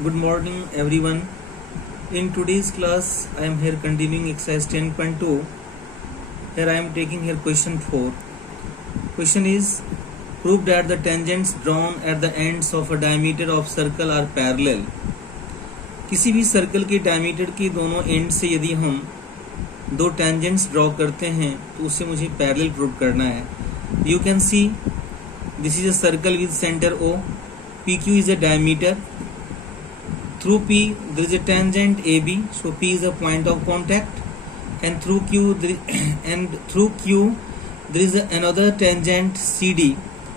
Good morning, everyone. In today's class, I am here continuing exercise 10.2. Here I am taking here question 4. Question is, prove that the tangents drawn at the ends of a diameter of circle are parallel. किसी भी circle के diameter के दोनों and से यदि हम दो tangents draw करते हैं तो उसे मुझे पैरेलल प्रूव करना है. You can see this is a circle with centre O. PQ is a diameter. Through P there is a tangent AB, so P is a point of contact, and through Q there is another tangent CD,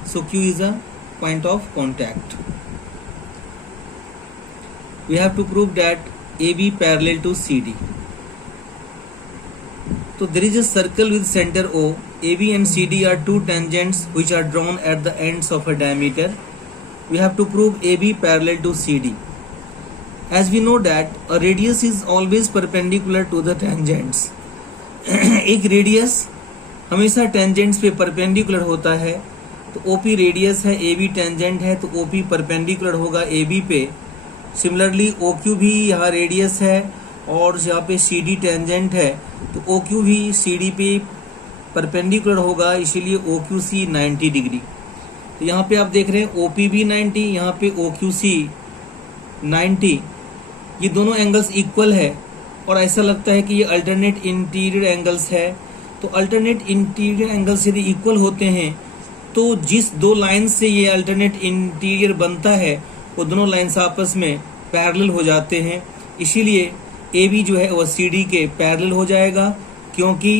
so Q is a point of contact. We have to prove that AB parallel to CD. So there is a circle with center O. AB and CD are two tangents which are drawn at the ends of a diameter. We have to prove AB parallel to CD. As we know that a radius is always perpendicular to the tangents. एक radius हमेशा tangents पे perpendicular होता है. तो OP radius है, AB tangent है, तो OP perpendicular होगा AB पे. सिमिलरली OQ भी यहाँ रेडियस है और यहाँ पे CD टेंजेंट है, तो OQ भी CD पे परपेंडिकुलर होगा, इसीलिए OQC 90 डिग्री. तो यहाँ पे आप देख रहे हैं OP भी 90, यहाँ पे OQC 90. ये दोनों एंगल्स इक्वल है और ऐसा लगता है कि ये अल्टरनेट इंटीरियर एंगल्स है. तो अल्टरनेट इंटीरियर एंगल्स यदि इक्वल होते हैं तो जिस दो लाइन से ये अल्टरनेट इंटीरियर बनता है वो दोनों लाइन्स आपस में पैरेलल हो जाते हैं. इसीलिए AB जो है वो CD के पैरेलल हो जाएगा, क्योंकि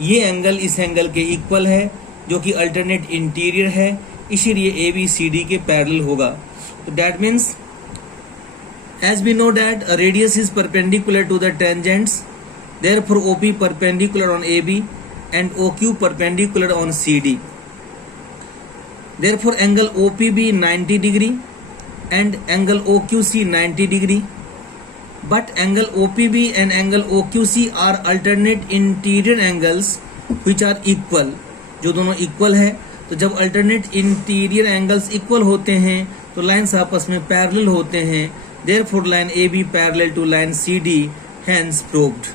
ये एंगल इस एंगल के इक्वल है जो कि अल्टरनेट इंटीरियर है, इसीलिए AB CD के पैरेलल होगा. तो that means as we know that a radius is perpendicular to the tangents, therefore OP perpendicular on AB and OQ perpendicular on CD. Therefore angle OPB 90 degree and angle OQC 90 degree. But angle OPB and angle OQC are alternate interior angles which are equal. जो दोनों equal है, तो जब alternate interior angles equal होते हैं तो lines आपस में पैरेलल होते हैं. Therefore line AB parallel to line CD, hence proved.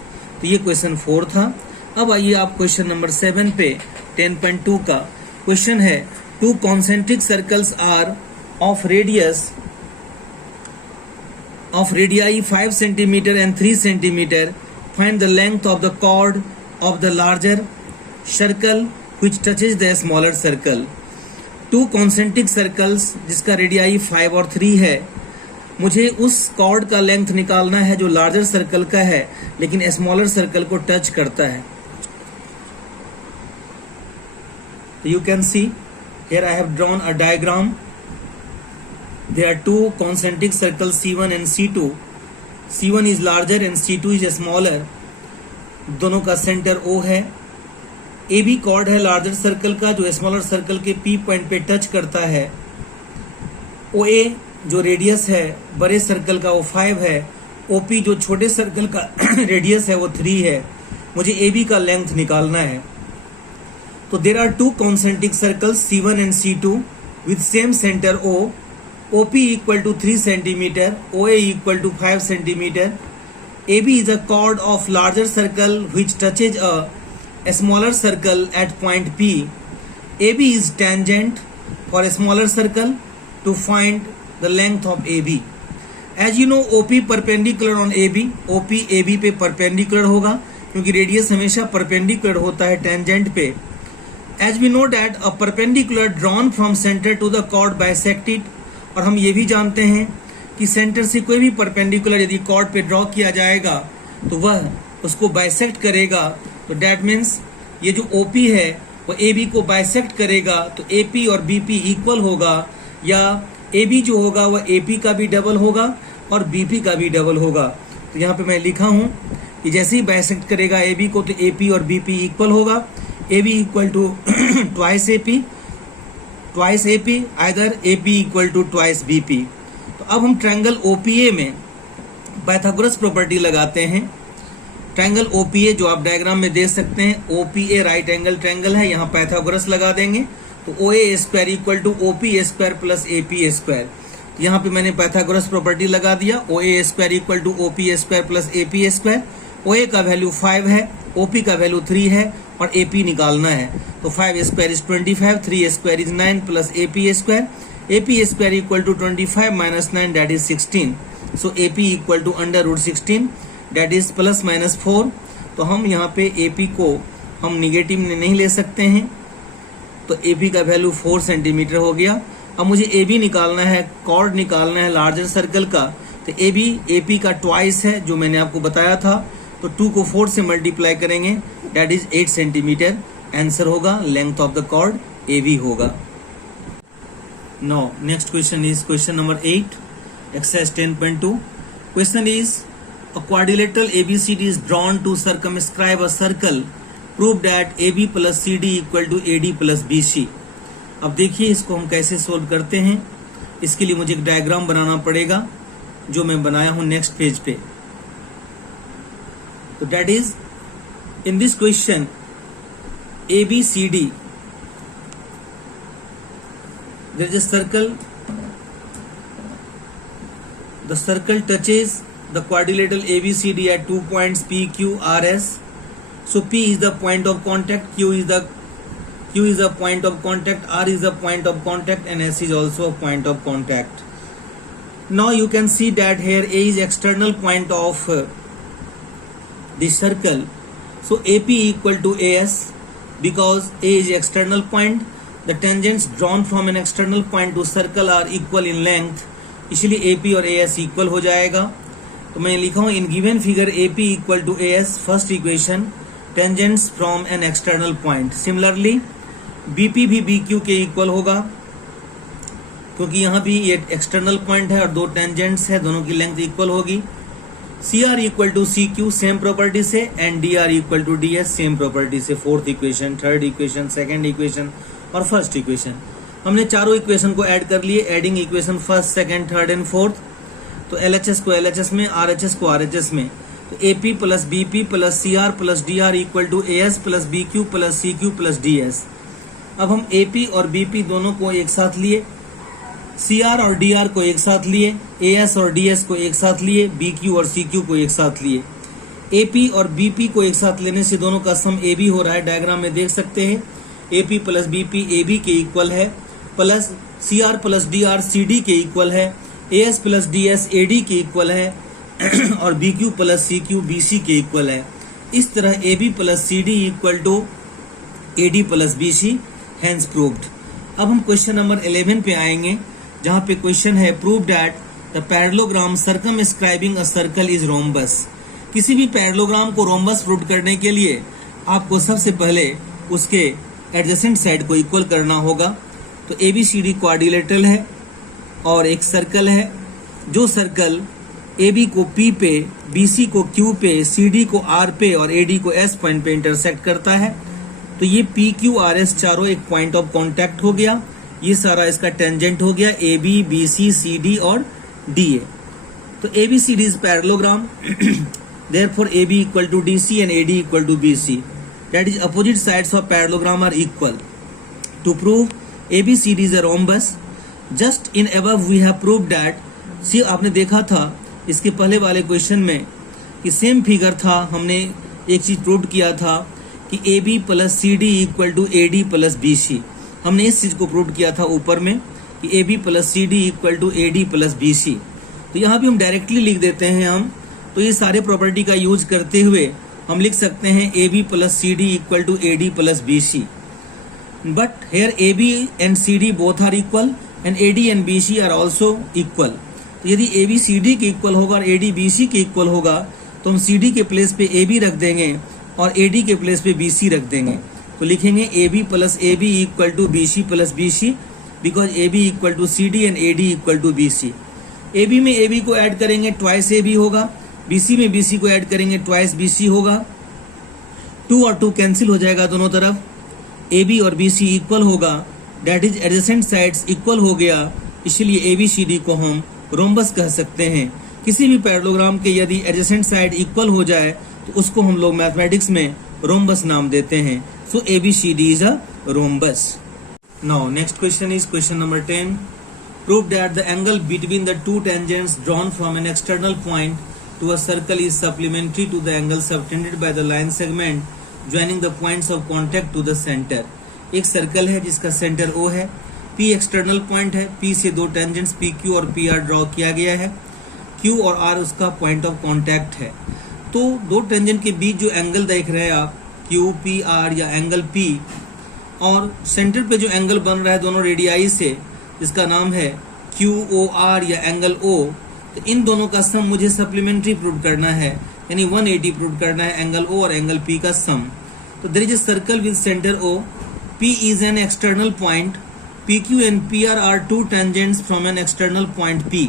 तो ये क्वेश्चन 4 था. अब आइए आप क्वेश्चन नंबर 7 पे 10.2 का क्वेश्चन है. Two concentric circles are of radii 5 centimetre and 3 centimetre. Find the length of the chord of the larger circle which touches the smaller circle. Two concentric circles जिसका radii 5 और 3 है, मुझे उस cord का length निकालना है जो लार्जर सर्कल का है लेकिन स्मॉलर सर्कल को टच करता है. You can see here I have drawn a diagram. There are two concentric circle C1 and C2. C1 is larger and C2 is smaller. दोनों का सेंटर O है. AB chord है larger circle का जो smaller circle के P point पे touch करता है. OA जो रेडियस है बड़े सर्कल का वो 5 है. OP जो छोटे सर्कल का रेडियस है वो 3 है. मुझे AB का लेंथ निकालना है. तो there are two concentric circles C1 and C2 with same centre O. OP equal to 3 centimetre, OA equal to 5 centimetre. AB is a chord of larger circle which touches a smaller circle at point P. AB is tangent for a smaller circle. To find the length of AB, as you know OP perpendicular on AB. OP AB पे perpendicular होगा क्योंकि radius हमेशा perpendicular होता है tangent पे. As we know that a perpendicular drawn from center to the chord bisected, और हम ये भी जानते हैं कि सेंटर से कोई भी परपेंडिकुलर यदि कॉर्ड पे ड्रॉ किया जाएगा तो वह उसको बाइसेक्ट करेगा. तो डैट मीन्स ये जो OP है वो AB को बाइसेक्ट करेगा, तो AP और BP इक्वल होगा, या AB जो होगा वह AP का भी डबल होगा और BP का भी डबल होगा. तो यहाँ पे मैं लिखा हूँ कि जैसे ही बाइसेक्ट करेगा AB को तो AP और BP इक्वल होगा. AB equal to twice AP, either AP equal to twice BP. तो अब हम ट्रायंगल OPA में पाइथागोरस प्रॉपर्टी लगाते हैं. ट्रायंगल OPA जो आप डायग्राम में देख सकते हैं, OPA राइट एंगल ट्रायंगल है, यहाँ पाइथागोरस लगा देंगे तो OA square equal to OP square plus AP square. यहाँ पे मैंने पाइथागोरस प्रॉपर्टी लगा दिया, O A square equal to O P square plus A P square. O A का वैल्यू 5 है, ओ पी का वैल्यू 3 है और ए पी निकालना है। तो 5 square is 25, 3 square is 9 plus A P square equal to 25 minus 9 that is 16। So A P equal to √16 that is plus minus 4। तो हम यहाँ पे ए पी को हम निगेटिव में नहीं ले सकते हैं, तो ए पी का वैल्यू 4 सेंटीमीटर हो गया। अब मुझे ए बी निकालना है, कॉर्ड निकालना है लार्जर सर्कल का। तो ए बी ए पी का ट्वाइस है जो मैंने आपको बताया था, तो 2 को 4 से मल्टीप्लाई करेंगे दैट इज 8 सेंटीमीटर। आंसर होगा length of the chord A B होगा। Now next question is question number 8, exercise 10.2। Question is a quadrilateral ABCD is drawn to circumscribe a circle. Prove that AB plus CD equal to AD plus BC. अब देखिए इसको हम कैसे solve करते हैं। इसके लिए मुझे एक डायग्राम बनाना पड़ेगा जो मैं बनाया हूं नेक्स्ट पेज पे। तो that is in this question ABCD, there is a circle. The circle touches the quadrilateral ABCD at 2 points P, Q, R, S. So P is the point of contact, Q is the point of contact, R is the point of contact, and S is also a point of contact. Now you can see that here A is external point of this circle. So AP equal to AS because A is external point. The tangents drawn from an external point to circle are equal in length. इसलिए AP और AS equal हो जाएगा। तो मैं लिखा हूं in given figure AP equal to AS first equation, tangents from an external point. Similarly BP भी BQ के इक्वल होगा क्योंकि यहाँ भी ये एक्सटर्नल पॉइंट है और 2 टेंजेंट्स है, दोनों की लेंथ इक्वल होगी। CR equal to CQ same property से, and DR equal to DS same property से। Fourth equation, third equation, second equation और फर्स्ट इक्वेशन हमने चारों इक्वेशन को ऐड कर लिए। Adding equation first, second, third and fourth. तो LHS को LHS में, RHS को RHS में। तो AP plus BP plus CR plus DR equal to AS plus BQ plus CQ plus DS। अब हम AP और BP दोनों को एक साथ लिए, CR और DR को एक साथ लिए, AS और DS को एक साथ लिए, BQ और CQ को एक साथ लिए। AP और BP को एक साथ लेने से दोनों का सम AB हो रहा है, डायग्राम में देख सकते हैं। AP प्लस BP AB के इक्वल है, plus CR plus DR CD के इक्वल है, AS प्लस DS AD के इक्वल है और BQ प्लस CQ BC के इक्वल है। इस तरह AB plus CD equal to AD plus BC, hence proved. अब हम क्वेश्चन नंबर 11 पे आएंगे जहाँ पे क्वेश्चन है prove that the parallelogram circumscribing a circle is rhombus. किसी भी पैरेललोग्राम को रोम्बस प्रूव करने के लिए आपको सबसे पहले उसके एडजेसेंट साइड को इक्वल करना होगा। तो ABCD क्वाड्रिलेटरल है और एक सर्कल है। जो सर्कल AB को P पे, BC को Q पे, CD को R पे और AD को S पॉइंट पे इंटरसेक्ट करता है, तो ये PQRS चारों एक पॉइंट ऑफ कांटेक्ट हो गया। ये सारा इसका टेंजेंट हो गया AB, BC, CD और DA। तो ABCD is parallelogram, therefore AB equal to DC and AD equal to BC. That is opposite sides of parallelogram are equal. To prove ABCD is a rhombus, just in above we have proved that, see आपने देखा था इसके पहले वाले question में कि same figure था, हमने एक चीज प्रूव किया था कि AB plus CD equal to AD plus BC। हमने इस चीज को प्रूव किया था ऊपर में कि AB plus CD equal to AD plus BC। तो यहाँ भी हम डायरेक्टली लिख देते हैं हम, तो ये सारे प्रॉपर्टी का यूज करते हुए हम लिख सकते हैं AB plus CD equal to AD plus BC। But here AB and CD both are equal and AD and BC are also equal. तो यदि AB CD के इक्वल होगा और AD BC के इक्वल होगा तो हम CD के प्लेस पे AB रख देंगे और AD के प्लेस पे BC रख देंगे। तो लिखेंगे AB plus AB equal to BC plus BC because AB equal to CD and AD equal to BC। AB में AB को ऐड करेंगे ट्वाइस AB होगा, BC में BC को ऐड करेंगे ट्वाइस BC होगा। 2 और 2 कैंसिल हो जाएगा दोनों तरफ, AB और BC इक्वल होगा, that is adjacent sides equal हो गया, इसलिए ABCD को हम रोम्बस कह सकते हैं। किसी भी पैरेललोग्राम के यदि एडजेसेंट साइड इक्वल हो जाए तो उसको हम लोग मैथमेटिक्स में रोम्बस नाम देते हैं। सो ABCD is a rhombus. Now next question is question number 10, Prove that the angle between the two tangents drawn from an external point to a circle is supplementary to the angle subtended by the line segment joining the points of contact to the center. एक circle है जिसका centre O है, P external point है, P से दो tangents PQ और PR draw किया गया है, Q और R उसका पॉइंट ऑफ कांटेक्ट है। तो दो टेंजेंट के बीच जो एंगल देख रहे हैं आप QPR या एंगल P, और सेंटर पे जो एंगल बन रहा है दोनों रेडियाई से, जिसका नाम है QOR या एंगल O, तो इन दोनों का सम मुझे सप्लीमेंट्री प्रूव करना है, यानी 180 प्रूव करना है एंगल O और एंगल P का सम। तो there is a circle with centre O, P is an external point, PQ and PR are two tangents from an external point P.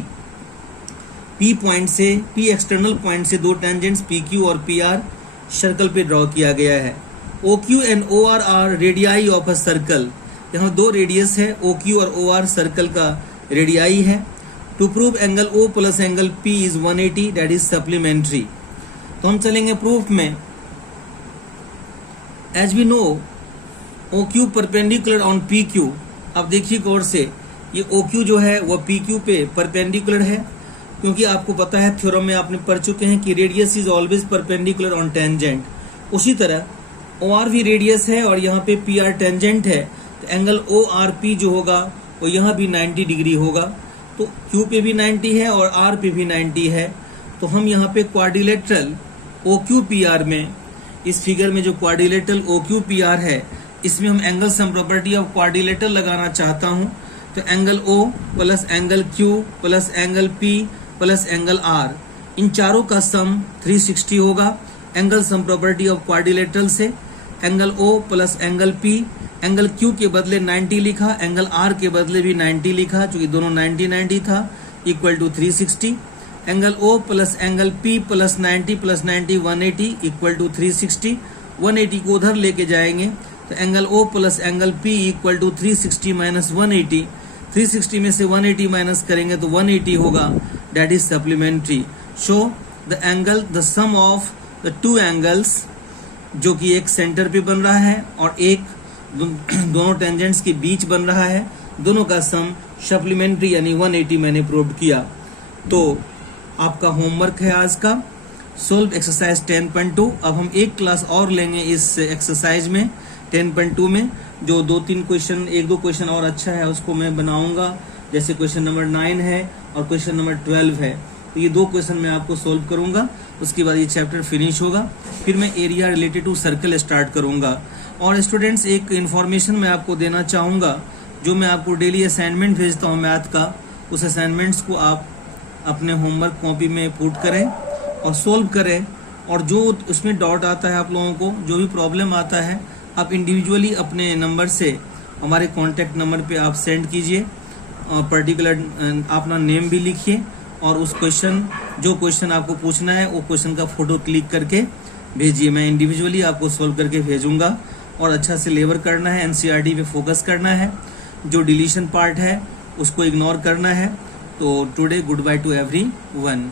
P point से, P external point से दो tangents PQ और PR circle पे draw किया गया है। OQ and OR are radii of a circle. यहाँ दो रेडियस है, OQ और OR सर्कल का रेडियाई है। To prove angle O plus angle P is 180, that is supplementary. तो हम चलेंगे प्रूफ में। As we know OQ perpendicular on PQ। अब देखिए गौर से, ये OQ जो है वह PQ पे परपेंडिकुलर है, क्योंकि आपको पता है थ्योरम में आपने पढ़ चुके हैं कि radius is always perpendicular on tangent. उसी तरह OR भी रेडियस है और यहाँ पे PR टेंजेंट है, तो एंगल ORP जो होगा वो यहाँ भी 90 डिग्री होगा। तो Q पे भी 90 है और R पे भी 90 है। तो हम यहाँ पे क्वाड्रिलेटरल OQPR में, इस फिगर में जो क्वाड्रिलेटरल OQPR है, इसमें हम angle sum property of quadrilateral लगाना चाहता हूँ। तो angle O plus angle Q plus angle P plus angle R, इन चारों का सम 360 होगा angle sum property of quadrilateral से। Angle O plus angle P, angle Q के बदले 90 लिखा, एंगल R के बदले भी 90 लिखा, चूंकि दोनों 90 था, equal to 360। Angle O plus angle P plus 90 180 equal to 360। 180 को उधर लेके जाएंगे तो angle O plus angle P equal to 360 minus 180। 360 में से 180 माइनस करेंगे तो 180 होगा, that is supplementary. Show the angle, the sum of the two angles, जो कि एक सेंटर पे बन रहा है और एक दोनों टेंजेंट्स के बीच बन रहा है, दोनों का सम सप्लीमेंट्री यानी 180 मैंने प्रूव किया। तो आपका होमवर्क है आज का, सोल्व एक्सरसाइज 10.2। अब हम एक क्लास और लेंगे इस एक्सरसाइज में 10.2 में, जो एक दो क्वेश्चन और अच्छा है उसको मैं बनाऊंगा, जैसे क्वेश्चन नंबर 9 है और क्वेश्चन नंबर 12 है। तो ये दो क्वेश्चन मैं आपको सोल्व करूंगा, उसके बाद ये चैप्टर फिनिश होगा। फिर मैं area related to circle start करूंगा। और स्टूडेंट्स, एक इन्फॉर्मेशन मैं आपको देना चाहूँगा, जो मैं आपको डेली असाइनमेंट भेजता हूँ मैथ का, उस असाइनमेंट्स को आप अपने होमवर्क कॉपी में पुट करें और सोल्व करें। और जो उसमें डाउट आता है आप लोगों को, जो भी प्रॉब्लम आता है, आप इंडिविजुअली अपने नंबर से हमारे कॉन्टैक्ट नंबर पे आप सेंड कीजिए, पर्टिकुलर अपना नेम भी लिखिए और उस जो क्वेश्चन आपको पूछना है वो क्वेश्चन का फोटो क्लिक करके भेजिए। मैं इंडिविजुअली आपको सोल्व करके भेजूंगा। और अच्छा से लेबर करना है, एनसीईआरटी पे फोकस करना है, जो डिलीशन पार्ट है उसको इग्नोर करना है। तो today good by two everyone.